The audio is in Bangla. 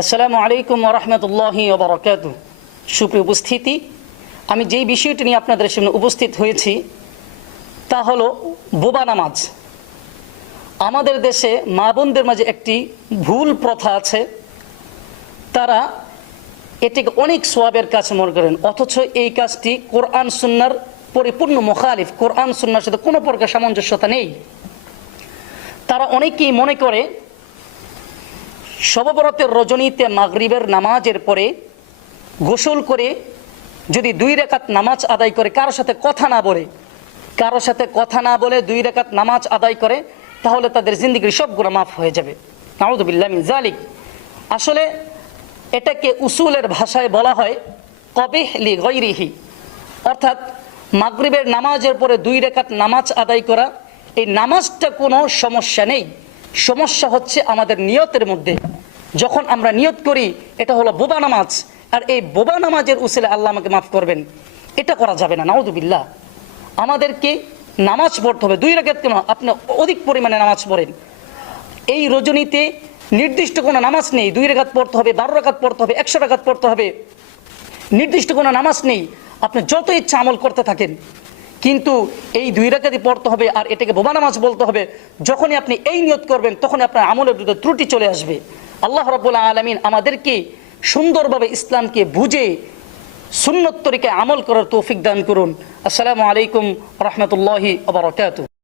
আসসালামু আলাইকুম ওয়া রাহমাতুল্লাহি ওয়া বারাকাতুহু। সুপ্রিয় উপস্থিতি, আমি যেই বিষয়টি নিয়ে আপনাদের সামনে উপস্থিত হয়েছি তা হলো বোবা নামাজ। আমাদের দেশে মা বোনদের মাঝে একটি ভুল প্রথা আছে, তারা এটিকে অনেক সওয়াবের কাজ মনে করেন, অথচ এই কাজটি কোরআন সুন্নাহর পরিপূর্ণ মুখালিফ। কোরআন সুন্নাহর সাথে কোনো প্রকার সামঞ্জস্যতা নেই। তারা অনেকেই মনে করে শবে বরাতের রজনীতে মাগরিবের নামাজের পরে গোসল করে যদি 2 রাকাত নামাজ আদায় করে, কারোর সাথে কথা না বলে 2 রাকাত নামাজ আদায় করে, তাহলে তাদের জিন্দেগির সব গুনাহ মাফ হয়ে যাবে। নাউযু বিল্লাহি মিন যালিক। আসলে এটাকে উসুলের ভাষায় বলা হয় কবিহ লি গায়রিহি, অর্থাৎ মাগরিবের নামাজের পরে 2 রাকাত নামাজ আদায় করা, এই নামাজটা কোনো সমস্যা নেই। সমস্যা হচ্ছে আমাদের নিয়তের মধ্যে। যখন আমরা নিয়ত করি এটা হলো বোবা নামাজ, আর এই বোবা নামাজের উসিলায় আল্লাহ আমাকে মাফ করবেন, এটা করা যাবে না। নাউযু বিল্লাহ। আমাদেরকে নামাজ পড়তে হবে 2 রাকাত, কেন আপনি অধিক পরিমাণে নামাজ পড়েন। এই রজনীতে নির্দিষ্ট কোনো নামাজ নেই, 2 রাকাত পড়তে হবে, 12 রাকাত পড়তে হবে, 100 রাকাত পড়তে হবে, নির্দিষ্ট কোনো নামাজ নেই। আপনি যত ইচ্ছা আমল করতে থাকেন, কিন্তু এই 2 রাকাতই পড়তে হবে, আর এটাকে বোবা নামাজ বলতে হবে। যখনই আপনি এই নিয়ত করবেন, তখনই আপনার আমলের ভিতরে ত্রুটি চলে আসবে। আল্লাহ রাব্বুল আলামিন আমাদেরকে সুন্দরভাবে ইসলামকে বুঝে সুন্নত তরিকায় আমল করার তৌফিক দান করুন। আসসালামু আলাইকুম ওয়া রাহমাতুল্লাহি ওয়া বারাকাতুহু।